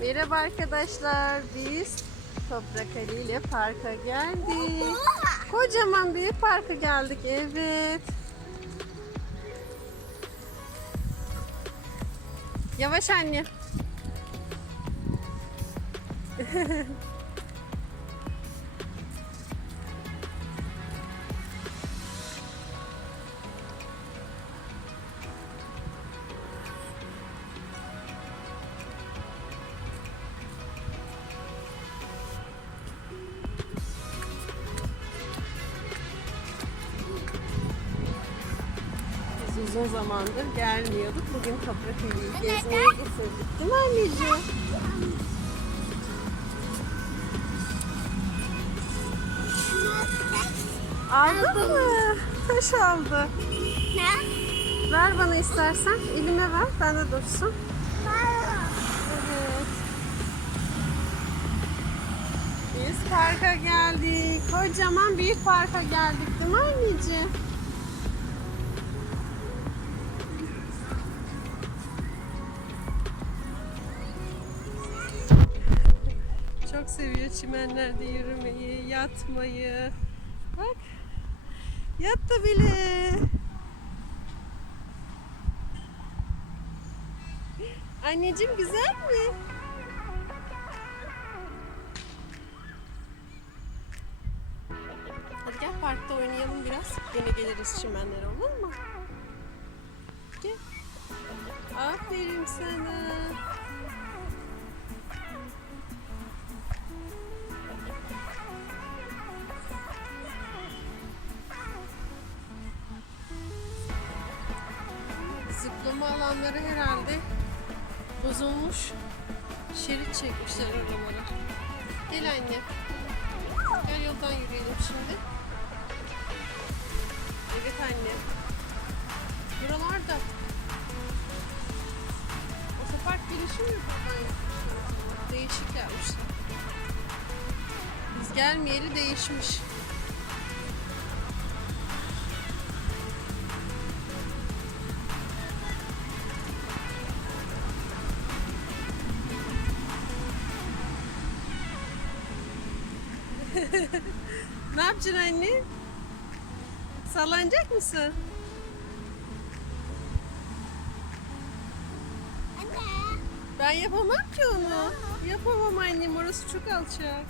Merhaba arkadaşlar. Biz Toprak Ali ile parka geldik. Kocaman bir parka geldik. Evet. Yavaş anne. uzun zamandır gelmiyorduk. Bugün Toprak gezmeye getirdik. Değil mi anneciğim? Aldın mı? Taş aldı. Ne? Ver bana istersen. Elime ver. Ben de dursun. Evet. Biz parka geldik. Kocaman büyük parka geldik değil mi anneciğim? Çok seviyor çimenlerde yürümeyi, yatmayı. Bak. Yattı bile. Anneciğim güzel mi? Hadi gel parkta oynayalım biraz. Yine geliriz çimenlere olur mu? Gel. Aferin sana. Zıplama alanları herhalde bozulmuş. Şerit çekmişler oralara. Gel anne. Gel yoldan yürüyelim şimdi. Evet anne. Buralarda. Otopark girişi mi buradan? Değişik yapmışlar. Biz gelmeyeli değişmiş. Yapacaksın anne? Sallanacak mısın? Anne. Ben yapamam ki onu. Yapamam annem orası çok alçak.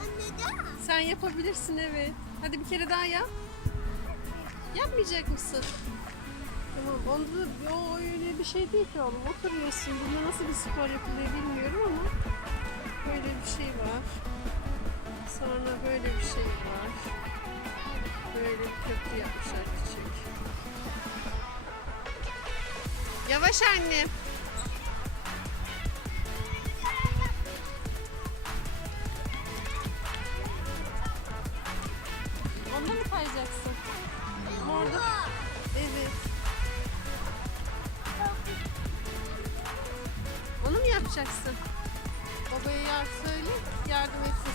Anne de. Sen yapabilirsin evet. Hadi bir kere daha yap. Yapmayacak mısın? Tamam onda da o öyle bir şey değil ki oğlum. Oturuyorsun. Bunda nasıl bir spor yapılıyor bilmiyorum ama böyle bir şey var. Sonra böyle bir şey var. Böyle bir köprü yapmışlar küçük. Yavaş annem. Onda mı kayacaksın? Orada. Evet. Onu mu yapacaksın? Babaya yar söyle, yardım etsin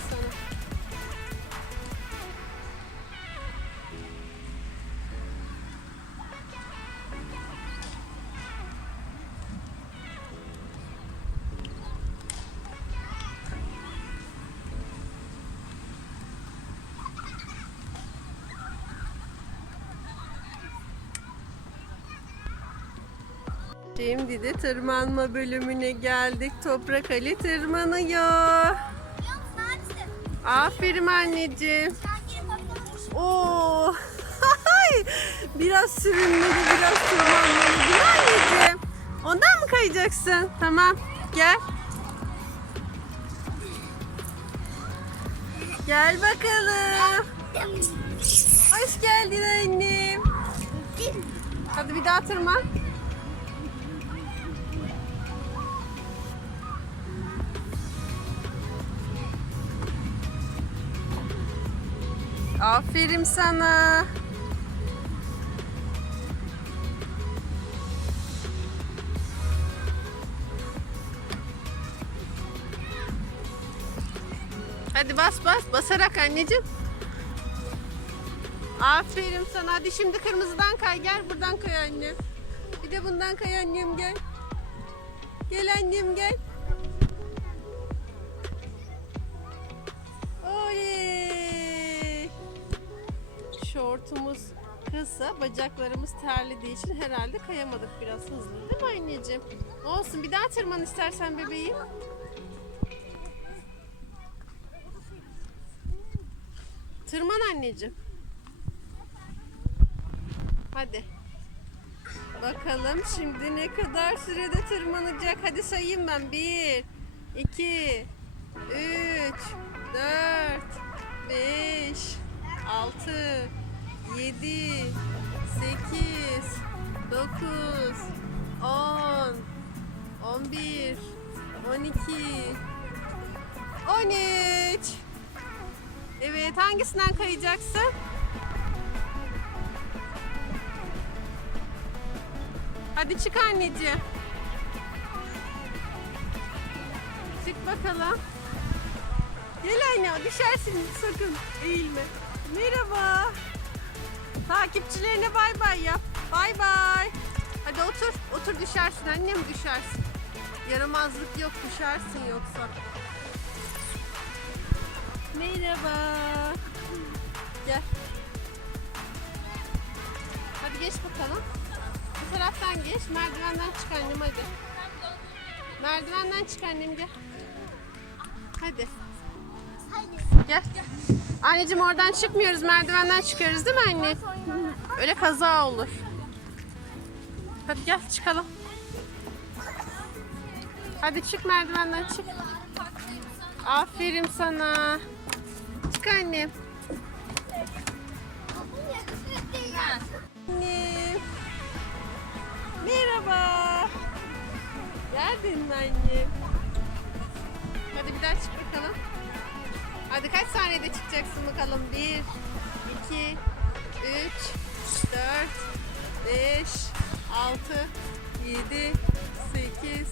Şimdi de tırmanma bölümüne geldik. Toprak Ali tırmanıyor. Aferin anneciğim. Oo. biraz sürünmeli, biraz tırmanmalı değil mi anneciğim? Ondan mı kayacaksın? Tamam. Gel. Gel bakalım. Hoş geldin annem. Hadi bir daha tırman. Aferin sana. Hadi bas bas basarak anneciğim. Aferin sana. Hadi şimdi kırmızıdan kay. Gel buradan kay annem. Bir de bundan kay annem gel. Gel annem gel. Şortumuz kısa, bacaklarımız terlediği için herhalde kayamadık biraz hızlı değil mi anneciğim? Olsun bir daha tırman istersen bebeğim. Tırman anneciğim. Hadi. Bakalım şimdi ne kadar sürede tırmanacak. Hadi sayayım ben. 1, 2, 3, 4, 5, 6, 7, 8, 9, 10, 11, 12, 13. Evet hangisinden kayacaksın? Hadi çık anneciğim. Çık bakalım. Gel anne düşersin sakın eğilme. Merhaba. Takipçilerine bay bay yap. Bay bay. Hadi otur. Otur düşersin annem düşersin. Yaramazlık yok düşersin yoksa. Merhaba. Gel. Hadi geç bakalım. Bu taraftan geç. Merdivenden çık annem hadi. Merdivenden çık annem gel. Hadi. Gel. Anneciğim oradan çıkmıyoruz. Merdivenden çıkıyoruz değil mi anne? Öyle kaza olur. Hadi gel çıkalım. Hadi çık merdivenden çık. Aferin sana. Çık annem. Annem. Merhaba. Geldin annem? Hadi bir daha çık bakalım. Hadi kaç saniyede çıkacaksın bakalım? 1, 2, 3, 4, 5, 6, 7, 8,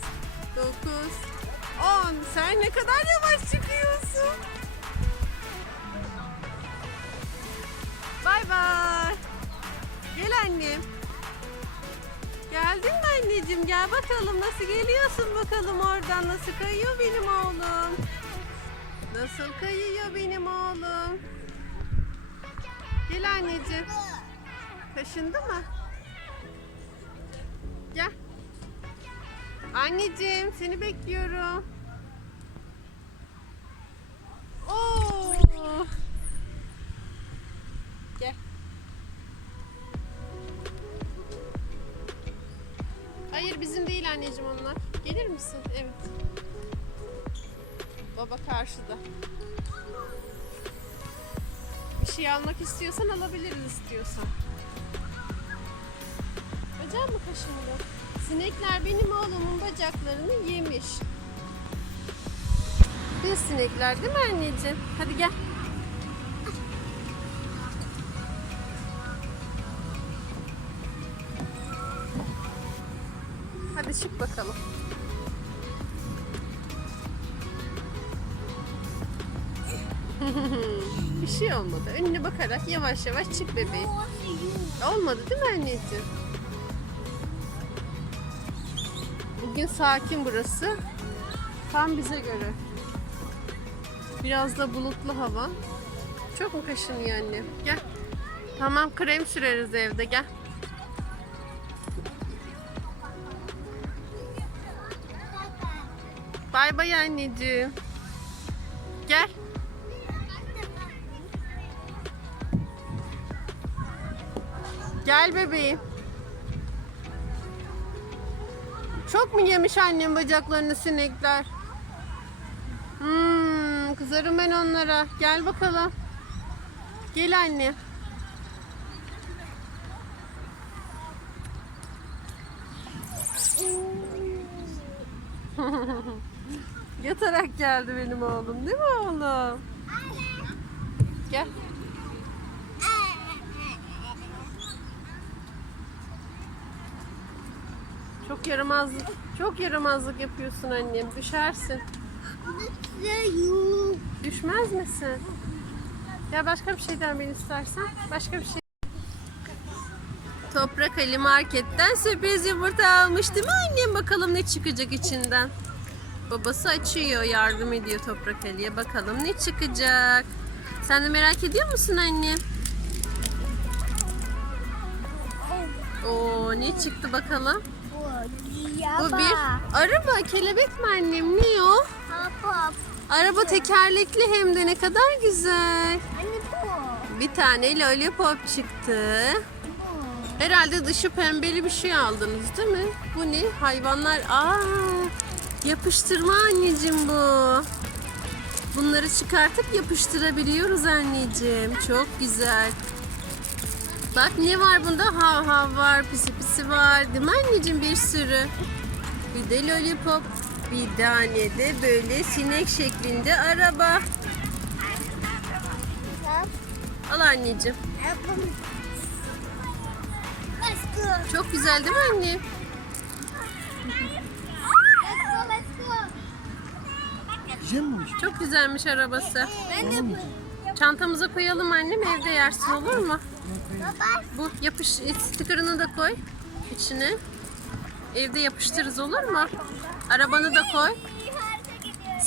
9, 10. Sen ne kadar yavaş çıkıyorsun. Bay bay. Gel annem. Geldin mi anneciğim? Gel bakalım nasıl geliyorsun bakalım oradan. Nasıl kayıyor benim oğlum? Nasıl kayıyor benim oğlum? Gel anneciğim. Taşındı mı? Gel. Anneciğim seni bekliyorum. Oo. Gel. Hayır bizim değil anneciğim onlar. Gelir misin? Evet. Baba karşıda. Bir şey almak istiyorsan alabiliriz istiyorsan. Bacağım mı kaşındı? Sinekler benim oğlumun bacaklarını yemiş. Biz sinekler değil mi anneciğim? Hadi gel. Olmadı. Önüne bakarak yavaş yavaş çık bebeğim. Olmadı değil mi anneciğim? Bugün sakin burası. Tam bize göre. Biraz da bulutlu hava. Çok mu kaşınıyor anne? Gel. Tamam krem süreriz evde gel. Bay bay anneciğim. Gel bebeğim. Çok mu yemiş annem bacaklarını sinekler? Hmm, kızarım ben onlara. Gel bakalım. Gel anne. Yatarak geldi benim oğlum değil mi oğlum? Gel. Çok yaramazlık, çok yaramazlık yapıyorsun annem. Düşersin. Düşmez misin? Ya başka bir şeyden ben istersen. Başka bir şey. Toprak Ali marketten sürpriz yumurta almış değil mi annem? Bakalım ne çıkacak içinden. Babası açıyor, yardım ediyor Toprak Ali'ye. Bakalım ne çıkacak. Sen de merak ediyor musun anne? Oo ne çıktı bakalım? Bu bir araba, kelebek mi annem? Ne o? Araba tekerlekli hem de ne kadar güzel. Bir tane lollipop çıktı. Bu. Herhalde dışı pembeli bir şey aldınız değil mi? Bu ne? Hayvanlar. Aa, yapıştırma anneciğim bu. Bunları çıkartıp yapıştırabiliyoruz anneciğim. Çok güzel. Bak ne var bunda? Hav hav var, pisi pisi var. Değil mi anneciğim bir sürü? Bir de lollipop. Bir tane de böyle sinek şeklinde araba. Al anneciğim. Çok güzel değil mi anne? Mi? Çok güzelmiş arabası. Çantamıza koyalım annem evde yersin olur mu? Bu yapış sticker'ını da koy içine. Evde yapıştırırız olur mu? Arabanı da koy.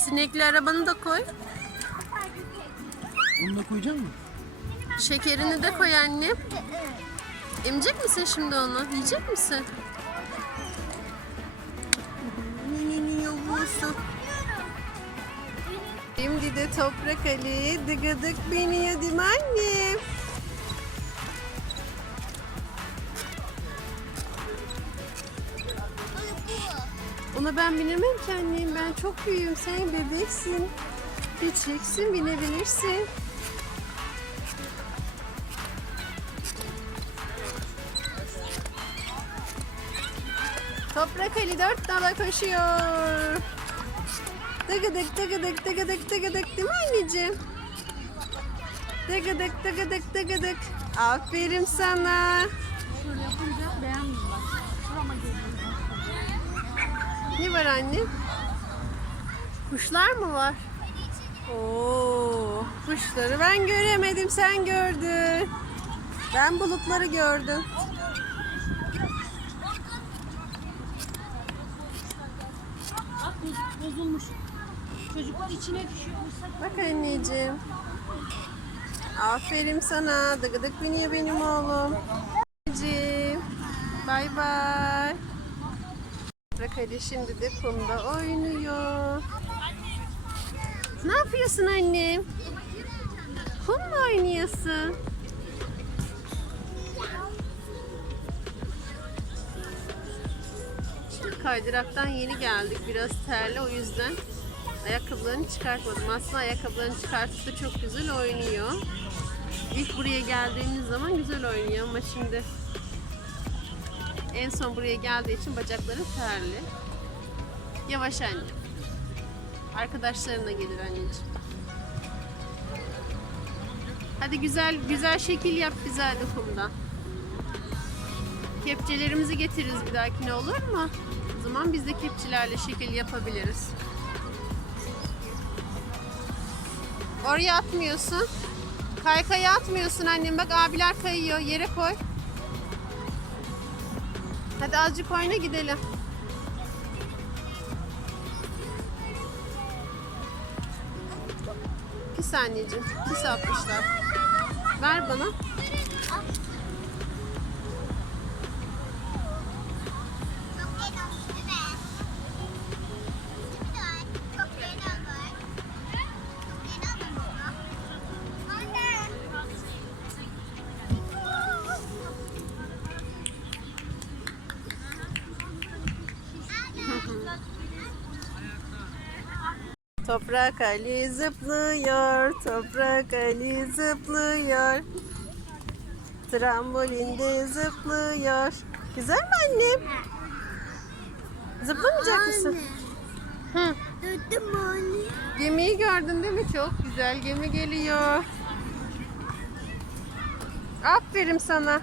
Sinekli arabanı da koy. Onu da koyacak mısın? Şekerini de koy annem. Emecek misin şimdi onu? Yiyecek misin? Şimdi de Toprak Ali dıgıdık biniyor değil mi annem? Ona ben binemem ki annem. Ben çok büyüğüm. Sen bebeksin. Geçeceksin, binebilirsin. Toprak Ali dört nala koşuyor. Tıgıdık tıgıdık tıgıdık tıgıdık değil mi anneciğim? Tıgıdık tıgıdık tıgıdık. Aferin sana. Ne var anne? Kuşlar mı var? Oo, kuşları ben göremedim sen gördün. Ben bulutları gördüm. bozulmuş. Çocuklar içine düşüyormuş. Bak anneciğim. Aferin sana. Dıgıdık biniyor benim oğlum. Anneciğim. Bay bay. Bırak hadi şimdi de kumda oynuyor. Ne yapıyorsun annem? Kum mu oynuyorsun? Kaydıraktan yeni geldik. Biraz terli o yüzden ayakkabılarını çıkartmadım. Aslında ayakkabılarını çıkartıp da çok güzel oynuyor. İlk buraya geldiğimiz zaman güzel oynuyor ama şimdi en son buraya geldiği için bacakları terli. Yavaş anne. Arkadaşlarına gelir anneciğim. Hadi güzel güzel şekil yap güzel de kumda. Kepçelerimizi getiririz bir dahakine olur mu? O zaman biz de kepçelerle şekil yapabiliriz. Oraya atmıyorsun. Kaykaya atmıyorsun annem. Bak abiler kayıyor. Yere koy. Hadi azıcık oyna gidelim. Pis anneciğim. Pis atmışlar. Ver bana. Toprak Ali zıplıyor, Toprak Ali zıplıyor. Trambolinde zıplıyor. Güzel mi annem? Zıplamayacak mısın? Hı. Gemiyi gördün değil mi? Çok güzel gemi geliyor. Aferin sana.